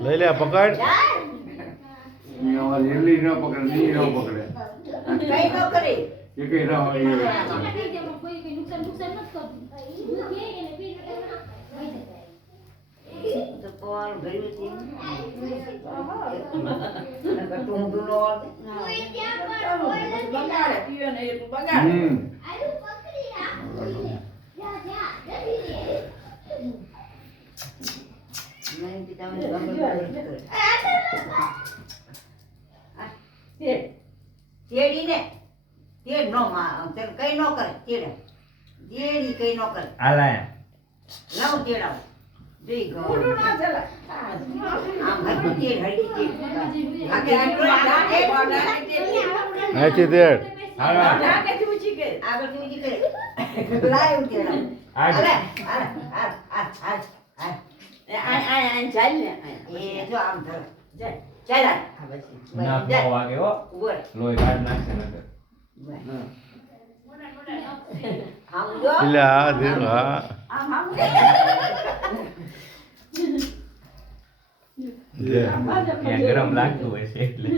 લઈ લે પકડ એલી ન પકડે ની ન પકડે કઈ ન કરે એ કઈ ના હોય તો કોણ ગયું છે નકર તું દુનો બગાડે પીવે ને એટલું બગાડે નહીં પીતા મને તેડીને તેડ નો માં તે કઈ નો કરે તેડ જેડી કઈ નો કરે આલા લાવ તેડાવ જઈ ગો ઓડો ના ચલા આમ ઘર તેડ હરી તેડ આગે અહીંથી તેડ હાલા આગે ઊંચી કરે આગળ ઊંચી કરે લાય તેડાવ અરે આ ચાલ ને એ જો આમ ધર જા ચાલ આ બસ ના નો વાગે હો ઉભર લોહી કાઢ નાખશે નકર આમ જો એટલે આ દે હા આમ આમ દે ત્યાં ગરમ લાગતું હોય છે એટલે